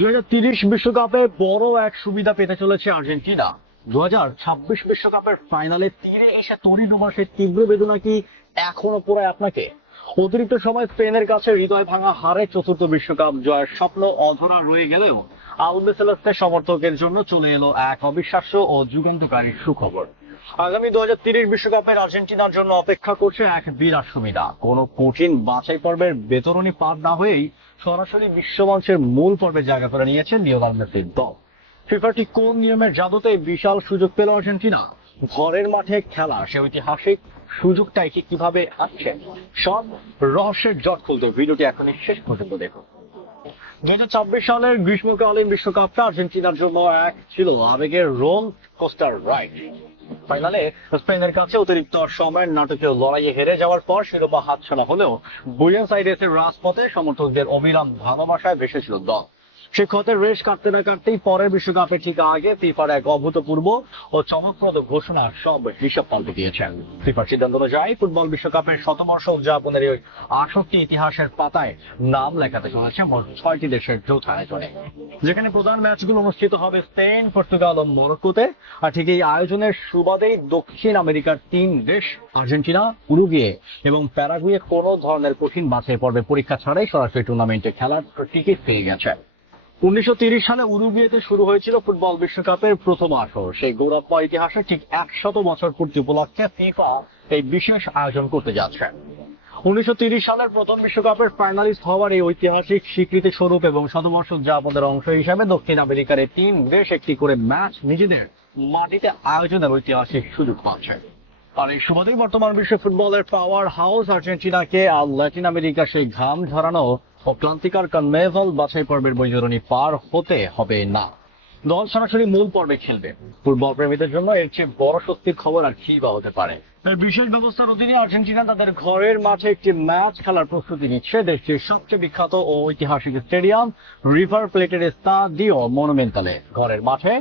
2030 বিশ্বকাপে বড় এক সুবিধা পেতে চলেছে আর্জেন্টিনা। 2026 বিশ্বকাপের ফাইনালে তীরে এসে তরি ডোবা সেই তীব্র বেদনা কি এখনো পোড়ায় আপনাকে? অতিরিক্ত সময় স্পেনের কাছে হৃদয় ভাঙা হারে চতুর্থ বিশ্বকাপ জয়ের স্বপ্ন অধরা রয়ে গেলেও আলবিসেলেস্তের সমর্থকের জন্য চলে এলো এক অবিশ্বাস্য ও যুগান্তকারী সুখবর। আগামী 2030 বিশ্বকাপের আর্জেন্টিনার জন্য অপেক্ষা করছে এক বিরাট সুবিধা। কোনো কঠিন বাছাই পর্বের বেতরণী পার না হয়েই সরাসরি বিশ্বমঞ্চের মূল পর্বে জায়গা করে নিয়েছে লিওনেল মেসির দল। ফিফাটি কোন নিয়মের জাদুতে বিশাল সুযোগ পেল আর্জেন্টিনা? ঘরের মাঠে খেলা সে ঐতিহাসিক সুযোগটাই ঠিক কিভাবে আসছে, সব রহস্যের জট খুলতে ভিডিওটি এখনই শেষ পর্যন্ত দেখুন। 2026 সালের গ্রীষ্মকালীন বিশ্বকাপটা আর্জেন্টিনার জন্য এক ছিল আবেগের রোল কোস্টার রাইড। ফাইনালে স্পেনের কাছে অতিরিক্ত সময়ের নাটকীয় লড়াইয়ে হেরে যাওয়ার পর শিরোপা হাতছাড়া হলেও বুয়েনোস আইরেসের রাজপথে সমর্থকদের অবিরাম ভালোবাসায় ভেসেছিল দল। সে ক্ষতের রেশ কাটতে না কাটতেই পরের বিশ্বকাপের ঠিক আগে ফিফার এক অভূতপূর্ব ও চমকপ্রদ ঘোষণা সব হিসাব পাল্টে দিয়েছেন। ফিফার সিদ্ধান্ত অনুযায়ী ফুটবল বিশ্বকাপের শতবর্ষ উদযাপনের এই আসক্তি ইতিহাসের পাতায় নাম লেখাতে চলেছে মোট 6টি দেশের যৌথ আয়োজনে, যেখানে প্রধান ম্যাচগুলো অনুষ্ঠিত হবে স্পেন, পর্তুগাল ও মরক্কোতে। আর ঠিক এই আয়োজনের সুবাদেই দক্ষিণ আমেরিকার 3 দেশ আর্জেন্টিনা, উরুগুয়ে এবং প্যারাগুয়ে কোনো ধরনের কঠিন বাছাই পর্বে পরীক্ষা ছাড়াই সরাসরি টুর্নামেন্টে খেলার টিকিট পেয়ে গেছে। 1930 সালে উরুগুয়েতে শুরু হয়েছিল ফুটবল বিশ্বকাপের প্রথম আসর। সেই গৌরবময় ইতিহাসে ঠিক 100 বছর পূর্তি উপলক্ষে ফিফা এই বিশেষ আয়োজন করতে যাচ্ছে। 1930 সালের প্রথম বিশ্বকাপের ফাইনালিস্ট হওয়ার এই ঐতিহাসিক স্বীকৃতি স্বরূপ এবং শতবর্ষ উদযাপনের অংশ হিসাবে দক্ষিণ আমেরিকার এই 3 দেশ একটি করে ম্যাচ নিজেদের মাটিতে আয়োজনের ঐতিহাসিক সুযোগ পাচ্ছে। আর এই সুবাদেই বর্তমান বিশ্ব ফুটবলের পাওয়ার হাউস আর্জেন্টিনাকে আর ল্যাটিন আমেরিকার সেই ঘাম ঝরানো ও ক্লান্তিকর কনমেবল বাছাই পর্বের বৈতরণী পার হতে হবে না। দল সরাসরি মূল পর্বে খেলবে। ফুটবল প্রেমীদের জন্য এর চেয়ে বড় স্বস্তির খবর আর কি বা হতে পারে? এই বিশেষ ব্যবস্থার অধীনে আর্জেন্টিনা তাদের ঘরের মাঠে একটি ম্যাচ খেলার প্রস্তুতি নিচ্ছে দেশটির সবচেয়ে বিখ্যাত ও ঐতিহাসিক স্টেডিয়াম রিভার প্লেটের এস্তাদিও মনুমেন্টালে। ঘরের মাঠে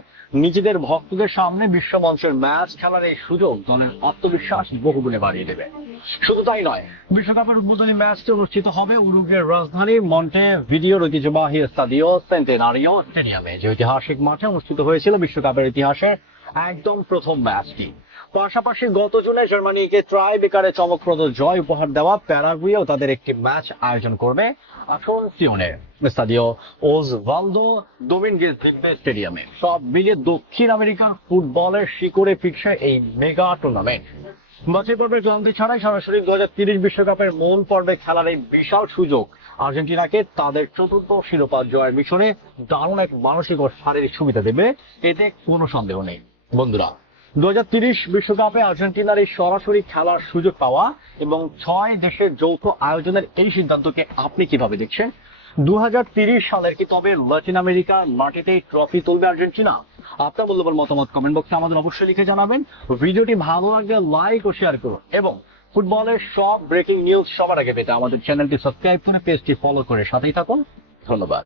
নিজেদের ভক্তদের সামনে বিশ্বমঞ্চের ম্যাচ খেলার এই সুযোগ দলের আত্মবিশ্বাস বহুগুণে বাড়িয়ে দেবে। শুধু তাই নয়, বিশ্বকাপের উদ্বোধনী ম্যাচটি অনুষ্ঠিত হবে উরুগুয়ের রাজধানী মন্টেভিডিওর ঐতিহ্যবাহী এস্তাদিও সেন্টেনারিও স্টেডিয়ামে, যে ঐতিহাসিক মাঠে অনুষ্ঠিত হয়েছিল বিশ্বকাপের ইতিহাসে একদম প্রথম ম্যাচটি। পাশাপাশি গত জুনে জার্মানিকে ট্রাই বেকারে চমকপ্রদ জয় উপহার দেওয়া প্যারাগুয়েও তাদের একটি ম্যাচ আয়োজন করবে আসনসিওনে এস্তাদিও ওসভালদো দোমিনগেজ ভিলবে স্টেডিয়ামে। সব মিলিয়ে দক্ষিণ আমেরিকার ফুটবলের শিকড়ে ফিরছে এই মেগা টুর্নামেন্ট। বাছাই পর্বের ক্লান্তি ছাড়াই সরাসরি 2030 বিশ্বকাপের মূল পর্বে খেলার এই বিশাল সুযোগ আর্জেন্টিনাকে তাদের চতুর্থ শিরোপা জয়ের মিশনে দারুণ এক মানসিক ও শারীরিক সুবিধা দেবে, এতে কোনো সন্দেহ নেই। বন্ধুরা, 2030 বিশ্বকাপে আর্জেন্টিনার এই সরাসরি খেলার সুযোগ পাওয়া এবং 6 দেশের যৌথ আয়োজনের এই সিদ্ধান্তকে আপনি কিভাবে দেখছেন? 2030 সালের কি তবে ল্যাটিন আমেরিকার মাটিতেই ট্রফি তুলবে আর্জেন্টিনা? আপনার মূল্যবান মতামত কমেন্ট বক্সে আমাদের অবশ্যই লিখে জানাবেন। ভিডিওটি ভালো লাগলে লাইক ও শেয়ার করুন এবং ফুটবলের সব ব্রেকিং নিউজ সবার আগে পেতে আমাদের চ্যানেলটি সাবস্ক্রাইব করে পেজটি ফলো করে সাথেই থাকুন। ধন্যবাদ।